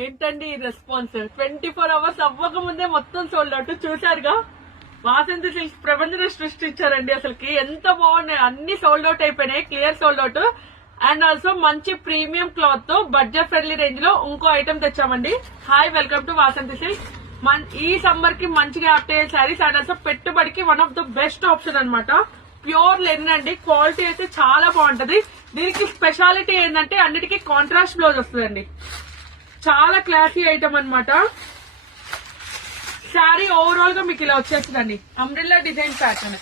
ఏంటండి ఈ response 24 hours అవ్వక ముందే మొత్తం సోల్డ్ అవుట్ చూసారుగా. వాసంతి సిల్క్స్ ప్రపంచం సృష్టించారండి. అసలుకి ఎంత బాగున్నాయి, అన్ని సోల్డ్ అవుట్ అయిపోయినాయి, clear sold out. And also మంచి ప్రీమియం క్లాత్ తో బడ్జెట్ ఫ్రెండ్లీ రేంజ్ లో ఇంకో ఐటమ్ తెచ్చామండి. Hi, welcome to Vasanthi silks. ఈ సమ్మర్ కి మంచిగా యాప్టేల్ శారీస్ అండ్ ఆల్సో పెట్టుబడికి one of the best option అనమాట. ప్యూర్ లెనిన్ అండి, క్వాలిటీ అయితే చాలా బాగుంటది. దీనికి స్పెషాలిటీ ఏంటంటే అన్నిటికీ కాంట్రాస్ట్ బ్లౌజ్ వస్తుందండి. చాలా క్లాసీ ఐటమ్ అనమాట. శారీ ఓవరాల్ గా మీకు ఇలా వచ్చేస్తుందండి. Umbrella design pattern,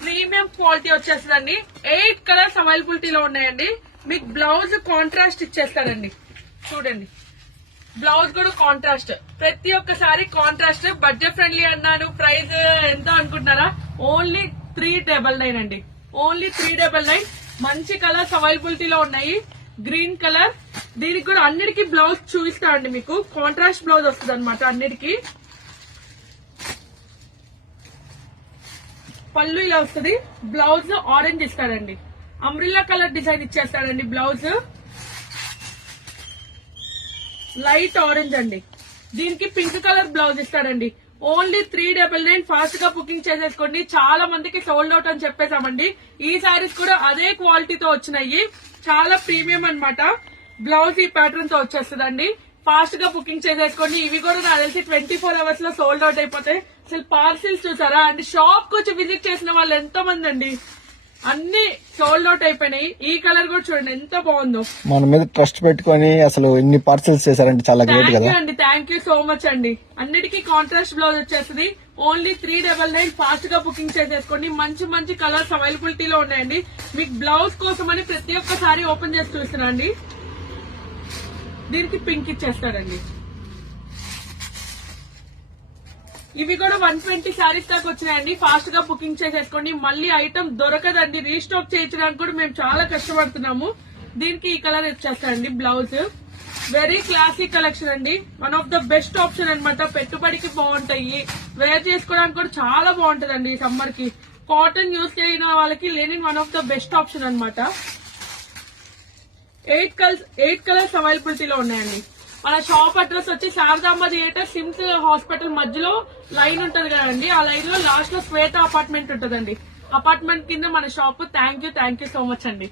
premium quality వచ్చేస్తుందండి. 8 కలర్స్ అవైలబిలిటీలో ఉన్నాయండి. మీకు బ్లౌజ్ కాంట్రాస్ట్ ఇచ్చేస్తారండి. చూడండి, బ్లౌజ్ కూడా కాంట్రాస్ట్. ప్రతి ఒక్కసారి కాంట్రాస్ట్. బడ్జెట్ ఫ్రెండ్లీ అన్నాను, ప్రైస్ ఎంత అనుకుంటున్నారా? ఓన్లీ 399 అండి. ఓన్లీ 399. మంచి కలర్స్ అవైలబిలిటీలో ఉన్నాయి. గ్రీన్ కలర్, దీనికి కూడా అన్నిటికీ బ్లౌజ్ చూపిస్తా అండి. మీకు కాంట్రాస్ట్ బ్లౌజ్ వస్తుంది అనమాట అన్నిటికీ. పళ్ళు ఇలా వస్తుంది, బ్లౌజ్ ఆరెంజ్ ఇస్తాడండి. అంబ్రిల్లా కలర్ డిజైన్ ఇచ్చేస్తాడండి. బ్లౌజ్ లైట్ ఆరెంజ్ అండి. దీనికి పింక్ కలర్ బ్లౌజ్ ఇస్తాడండి. ఓన్లీ 399. ఫాస్ట్ గా బుకింగ్ చేసేసుకోండి. చాలా మందికి సోల్డ్ అవుట్ అని చెప్పేసామండి. ఈ సారీస్ కూడా అదే క్వాలిటీతో వచ్చినాయి. చాలా ప్రీమియం అన్నమాట. బ్లౌజ్ ఈ ప్యాటర్న్ తో వచ్చేస్తుందండి. ఫాస్ట్ గా బుకింగ్ చేసేసుకోండి. ఇవి కూడా నాకు తెలిసి 24 అవర్స్ లో సోల్డ్ అవుట్ అయిపోతాయి. అసలు పార్సిల్స్ చూసారా అండి? షాప్ కు వచ్చి విజిట్ చేసిన వాళ్ళు ఎంతో మంది అండి. అన్ని సోల్డ్ అవుట్ అయిపోయినాయి. ఈ కలర్ కూడా చూడండి ఎంత బాగుందో. మన మీద ట్రస్ట్ పెట్టుకుని అసలు ఇన్ని పార్సల్స్ చేశారంటే చాలా గ్రేట్ కదా అండి. థ్యాంక్ యూ సో మచ్ అండి. అన్నిటికీ కాంట్రాస్ట్ బ్లౌజ్ వచ్చేస్తుంది. ఓన్లీ 399. ఫాస్ట్ గా బుకింగ్ చేసేసుకోండి. మంచి మంచి కలర్స్ అవైలబిలిటీలో ఉన్నాయండి. మీకు బ్లౌజ్ కోసం అని ప్రతి ఒక్కసారి ఓపెన్ చేసి చూస్తున్నాండి. దీనికి పింక్ ఇచ్చేస్తాడండి. ఇవి కూడా 120 శారీస్ దాకా వచ్చినాయండి. ఫాస్ట్ గా బుకింగ్ చేసేసుకోండి. మళ్ళీ ఐటమ్ దొరకదండి. రీస్టాక్ చేయించడానికి కూడా మేము చాలా కష్టపడుతున్నాము. దీనికి ఈ కలర్ ఇచ్చేస్తాడండి బ్లౌజ్. వెరీ క్లాసీ కలెక్షన్ అండి. One of the best option అనమాట. పెట్టుబడికి బాగుంటాయి, వేర్ చేసుకోవడానికి కూడా చాలా బాగుంటదండి. ఈ సమ్మర్ కి కాటన్ యూజ్ చేయని వాళ్ళకి linen one of the best option అనమాట. 8 కలర్స్ అవైలబిలిటీలో ఉన్నాయండి. మన షాప్ అడ్రస్ వచ్చి శారదాంబ థియేటర్, సిమ్స్ హాస్పిటల్ మధ్యలో లైన్ ఉంటది కదండి. ఆ లైన్ లో లాస్ట్ లో శ్వేత అపార్ట్మెంట్ ఉంటదండి. అపార్ట్మెంట్ కింద మన shop. Thank you so much అండి.